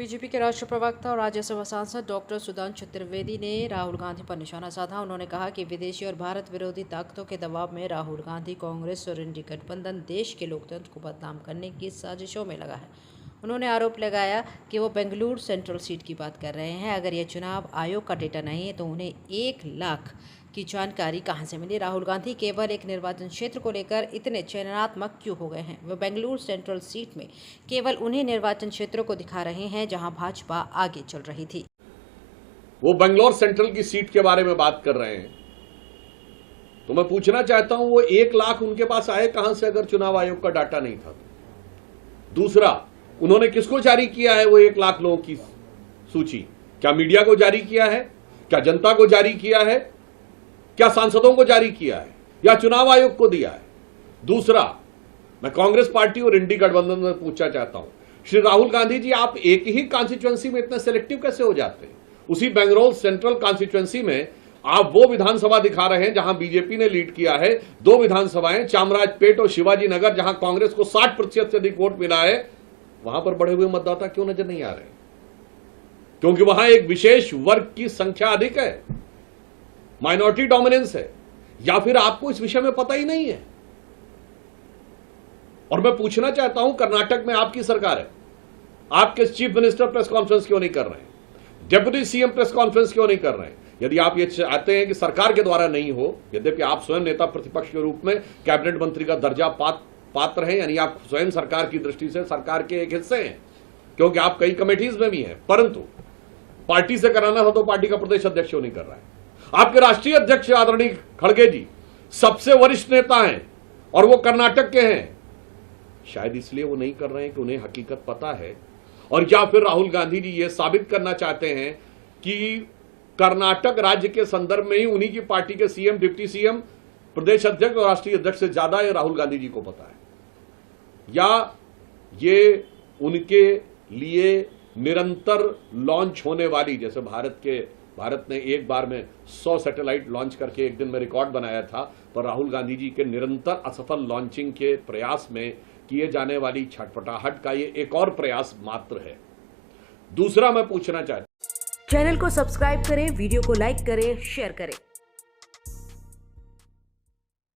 BJP के राष्ट्रीय प्रवक्ता और राज्यसभा सांसद डॉक्टर सुधांशु त्रिवेदी ने राहुल गांधी पर निशाना साधा। उन्होंने कहा कि विदेशी और भारत विरोधी ताकतों के दबाव में राहुल गांधी कांग्रेस और इंडी गठबंधन देश के लोकतंत्र को बदनाम करने की साजिशों में लगा है। उन्होंने आरोप लगाया कि वो बेंगलुरु सेंट्रल सीट की बात कर रहे हैं। अगर ये चुनाव आयोग का डेटा नहीं है तो उन्हें 1 लाख की जानकारी कहां से मिली? राहुल गांधी केवल एक निर्वाचन क्षेत्र को लेकर इतने चयनात्मक क्यों हो गए हैं? वे बेंगलुरु सेंट्रल सीट में केवल उन्हीं निर्वाचन क्षेत्रों को दिखा रहे हैं जहां भाजपा आगे चल रही थी। वो बेंगलुरु सेंट्रल की सीट के बारे में बात कर रहे हैं, तो मैं पूछना चाहता हूं वो 1 लाख उनके पास आए कहां से अगर चुनाव आयोग का डाटा नहीं था? दूसरा, उन्होंने किसको जारी किया है वो 1 लाख लोगों की सूची? क्या मीडिया को जारी किया है? क्या जनता को जारी किया है? क्या सांसदों को जारी किया है या चुनाव आयोग को दिया है? दूसरा, मैं कांग्रेस पार्टी और इंडी गठबंधन में पूछना चाहता हूं, श्री राहुल गांधी जी, आप एक ही कॉन्स्टिट्यूएंसी में इतने सिलेक्टिव कैसे हो जाते हैं? उसी बेंगलुरु सेंट्रल कॉन्स्टिट्यूएंसी में आप वो विधानसभा दिखा रहे हैं जहां बीजेपी ने लीड किया है। 2 विधानसभाएं चामराजपेट और शिवाजी नगर, जहां कांग्रेस को 60% से अधिक वोट मिला है, वहां पर बढ़े हुए मतदाता क्यों नजर नहीं आ रहे? क्योंकि वहां एक विशेष वर्ग की संख्या अधिक है, माइनॉरिटी डोमिनेंस है, या फिर आपको इस विषय में पता ही नहीं है? और मैं पूछना चाहता हूं, कर्नाटक में आपकी सरकार है, आपके चीफ मिनिस्टर प्रेस कॉन्फ्रेंस क्यों नहीं कर रहे हैं? डिप्टी सीएम प्रेस कॉन्फ्रेंस क्यों नहीं कर रहे हैं? यदि आप ये चाहते हैं कि सरकार के द्वारा नहीं हो, यद्यपि आप स्वयं नेता प्रतिपक्ष के रूप में कैबिनेट मंत्री का दर्जा पात्र हैं, यानी आप स्वयं सरकार की दृष्टि से सरकार के एक हिस्से हैं, क्योंकि आप कई कमेटीज में भी हैं, परंतु पार्टी से कराना था तो पार्टी का प्रदेश अध्यक्ष क्यों नहीं कर रहा है? आपके राष्ट्रीय अध्यक्ष आदरणीय खड़गे जी सबसे वरिष्ठ नेता हैं और वो कर्नाटक के हैं। शायद इसलिए वो नहीं कर रहे हैं कि उन्हें हकीकत पता है, और या फिर राहुल गांधी जी ये साबित करना चाहते हैं कि कर्नाटक राज्य के संदर्भ में ही उन्हीं की पार्टी के सीएम, डिप्टी सीएम, प्रदेश अध्यक्ष और राष्ट्रीय अध्यक्ष से ज्यादा ये राहुल गांधी जी को पता है, या ये उनके लिए निरंतर लॉन्च होने वाली, जैसे भारत ने एक बार में 100 सैटेलाइट लॉन्च करके एक दिन में रिकॉर्ड बनाया था, पर राहुल गांधी जी के निरंतर असफल लॉन्चिंग के प्रयास में किए जाने वाली छटपटाहट का ये एक और प्रयास मात्र है। दूसरा, मैं पूछना चाहता हूं, चैनल को सब्सक्राइब करें, वीडियो को लाइक करें, शेयर करें।